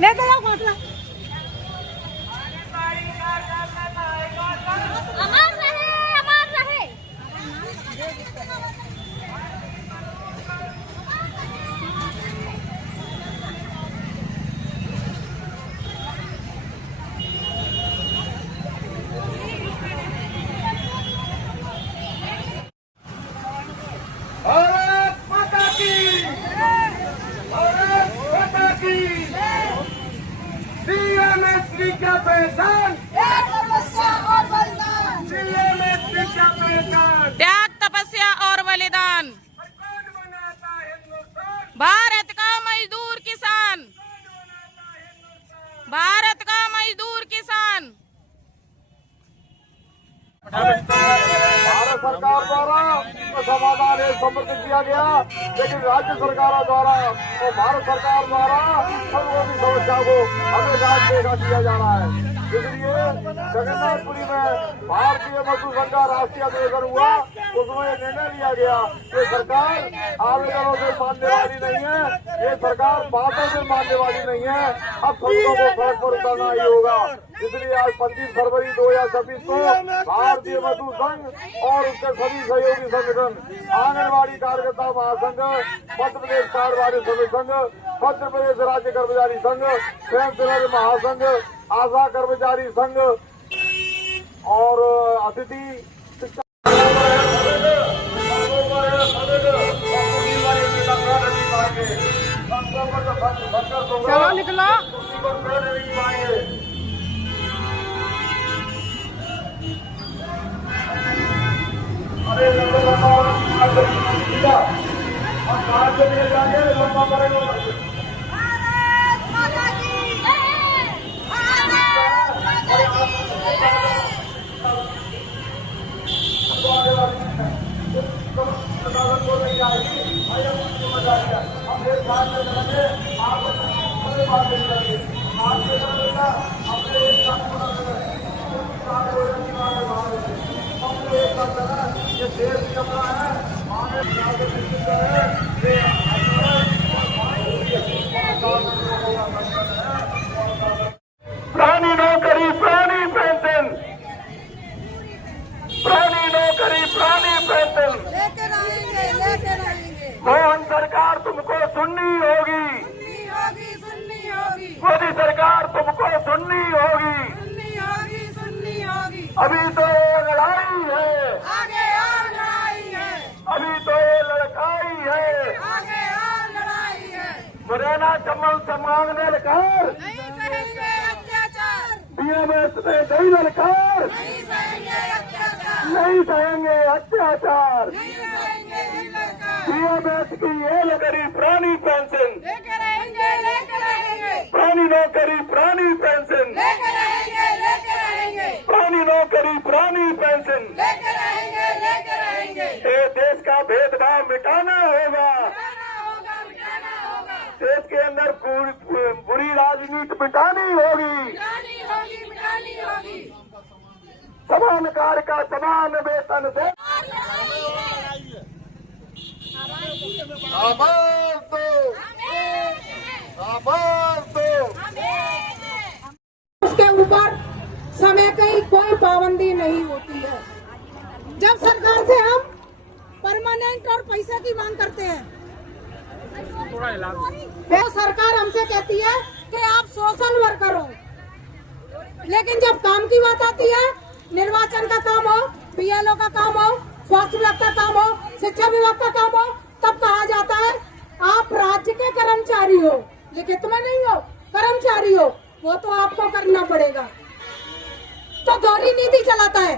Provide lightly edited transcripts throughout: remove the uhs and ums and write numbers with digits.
लेके जाओ घोषणा। अमर रहे, अमर रहे। भारत माता की, भारत माता की। सीएमएसटी का पहचान, सीएमएसटी का पहचान, त्याग, तपस्या और बलिदान। कौन बनाता हिंदुस्तान, भारत का मजदूर किसान, भारत का मजदूर किसान। भारत सरकार द्वारा तो समाधान एक समर्थित किया गया, लेकिन राज्य सरकारों द्वारा और भारत सरकार द्वारा सर्वोपरि समस्या को हमेशा देखा किया जा रहा है। इसलिए जगन्नाथपुरी में भारतीय मजदूर संघ का राष्ट्रीय अधिवेशन हुआ, उसमें निर्णय लिया गया कि सरकार आवेदनों से मानने वाली नहीं है, ये सरकार बातों से मानने वाली नहीं है, अब सबको को सड़क पर उतरना ही होगा। इसलिए आज 25 फरवरी 2026 को भारतीय मजदूर संघ और उसके सभी सहयोगी संगठन, आंगनबाड़ी कार्यकर्ता महासंघ, मध्य प्रदेश कारोबारी श्रमिक संघ, मध्य प्रदेश राज्य कर्मचारी संघ, स्वयंसेवक महासंघ, आशा कर्मचारी संघ और अतिथि चलो निकलो। अरे कहाँ से ले जाएंगे लंबा करेंगे। प्राणी नौकरी, प्राणी पेंशन, प्राणी नौकरी, प्राणी पेंशन। लेके रहेंगे। मोहन सरकार तुमको सुननी होगी, सुननी होगी। मोदी सरकार तुमको सुननी होगी। सुननी होगी। अभी तो ये लड़ाई है, आगे और लड़ाई है, अभी तो ये लड़काई है। आगे और लड़ाई है। मुरैना चमन से मांगने लकार, नहीं सहेंगे अत्याचार, बीएमएस में नहीं ललकार, नहीं सहेंगे अत्याचार, नहीं सहेंगे अत्याचार। नहीं सहेंगे हिंदुस्तान। बीएमएस की ये लकड़ी प्राणी पेंशन, लेके रहेंगे। प्राणी नौकरी, प्राणी पेंशन, लेके रहेंगे। प्राणी नौकरी, प्राणी पेंशन। लेके रहेंगे। ये देश का भेदभाव मिटाना होगा, मिटाना होगा। देश के अंदर बुरी राजनीति मिटानी होगी। मिटानी होगी। समान कार्य का समान वेतन दे। आभार दो, आभार दो। उसके ऊपर समय की कोई पाबंदी नहीं होती है। जब सरकार से हम परमानेंट और पैसे की मांग करते हैं, तो सरकार हमसे कहती है कि आप सोशल वर्कर हो, लेकिन जब काम की बात आती है, निर्वाचन का काम हो, बीएलओ का काम हो, स्वास्थ्य विभाग का काम हो, शिक्षा विभाग का काम हो, तब कहा जाता है आप राज्य के कर्मचारी हो, लिखित में नहीं हो, कर्मचारी हो, वो तो आपको करना पड़ेगा। तो दोहरी नीति चलाता है।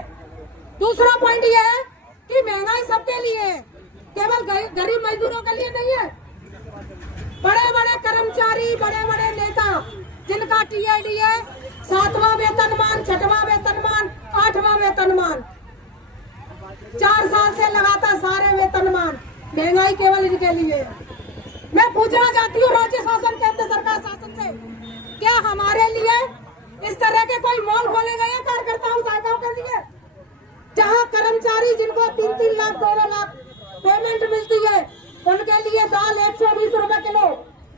दूसरा पॉइंट ये है कि महंगाई सबके लिए है, केवल गरीब मजदूरों के लिए नहीं है। बड़े बड़े कर्मचारी, बड़े बड़े नेता जिनका टीआईडी है, 7वां वेतनमान, 6वां वेतनमान, 8वां वेतनमान, 4 साल से लगातार सारे वेतनमान, महंगाई केवल इनके लिए है। मैं पूछना चाहती हूँ राज्य शासन, केंद्र सरकार शासन से, क्या हमारे लिए इस तरह के कोई मॉल खोले गए हैं कार्यकर्ताओं सहायताओं के लिए, जहाँ कर्मचारी जिनको 3-3 लाख 2 लाख पेमेंट मिलती है, उनके लिए दाल 120 रुपए किलो?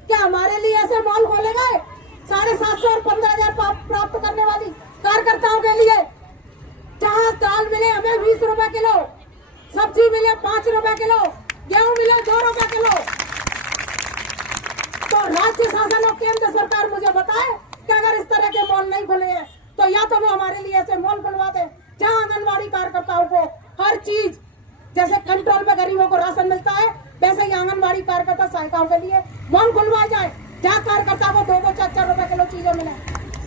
क्या हमारे लिए ऐसे मॉल खोले गए? 750 और 15,000 प्राप्त करने वाली कार्यकर्ताओं के लिए जहाँ दाल मिले हमें 20 रुपए किलो, सब्जी मिले 5 रुपए किलो, गेहूं मिले 2 रुपए किलो, तो राज्य शासन और केंद्र सरकार मुझे बताए कि अगर इस तरह के मॉल नहीं खुले हैं तो या तो वो हमारे लिए ऐसे मॉल खुलवा दे जहाँ आंगनबाड़ी कार्यकर्ताओं को हर चीज, जैसे कंट्रोल में गरीबों को राशन मिलता है वैसे ही आंगनबाड़ी कार्यकर्ता सहायिकाओं के लिए मॉल खुलवाया जाए जहाँ कार्यकर्ता को 2-2, 4-4 रुपए किलो चीजें मिले,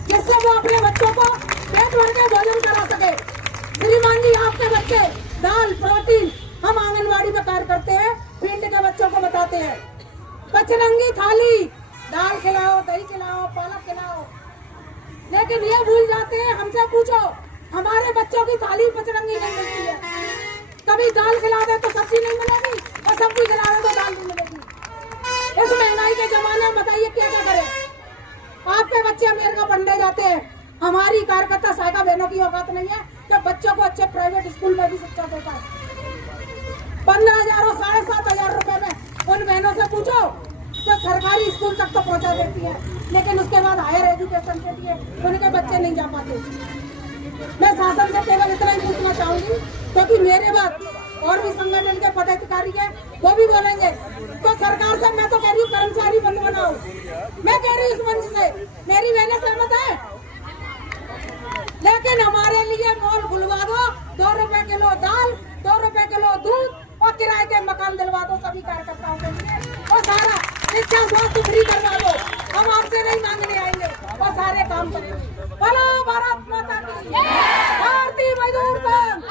जिससे वो अपने बच्चों को पेट भर के भोजन करा सके। श्रीमान जी, आपके बच्चे दाल, प्रोटीन, हम आंगनबाड़ी में कार्य करते हैं, फील्ड के बच्चों को बताते हैं पचरंगी थाली, दाल खिलाओ, दही खिलाओ, पालक खिलाओ, लेकिन ये भूल जाते हैं। हमसे पूछो, हमारे बच्चों की थाली पचरंगी नहीं मिलती है। कभी दाल खिला दे तो सब्जी नहीं मिलेगी और सब्जी खिला दे तो दाल नहीं मिलेगी। इस महंगाई के जमाने में बताइए क्या क्या करें। आपके बच्चे अमेरिका पढ़ने जाते हैं, हमारी कार्यकर्ता सहायिका बहनों की औकात नहीं है कि बच्चों को अच्छे प्राइवेट स्कूल में भी शिक्षा देता है। 15,000 और 7,500 रुपए में उन बहनों से पूछो जो सरकारी स्कूल तक तो पहुंचा देती है, लेकिन उसके बाद हायर एजुकेशन के लिए उनके बच्चे नहीं जा पाते। मैं शासन से केवल इतना ही पूछना चाहूंगी, क्योंकि मेरे बाद और भी संगठन के पदाधिकारी हैं, वो भी बोलेंगे। तो सरकार से मैं तो कह रही हूँ कर्मचारी बंद बनाओ। मैं कह रही हूँ इस मंच से, मेरी बहनें सहमत है, लेकिन हमारे लिए मॉल खुलवा दो, 2 रुपए किलो दाल, 2 रुपए किलो दूध और किराए के मकान दिलवा दो सभी कार्यकर्ताओं के लिए, और सारा शिक्षा स्वास्थ्य फ्री करवा दो। हम आपसे नहीं मांगने आएंगे, वो सारे काम करेंगे। बोलो भारत माता की जय। भारतीय मजदूर संघ,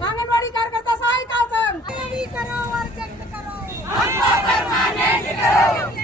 आंगनबाड़ी कार्यकर्ता सहायिका संघ, करो और जल्द करो, हमको परमानेंट करो।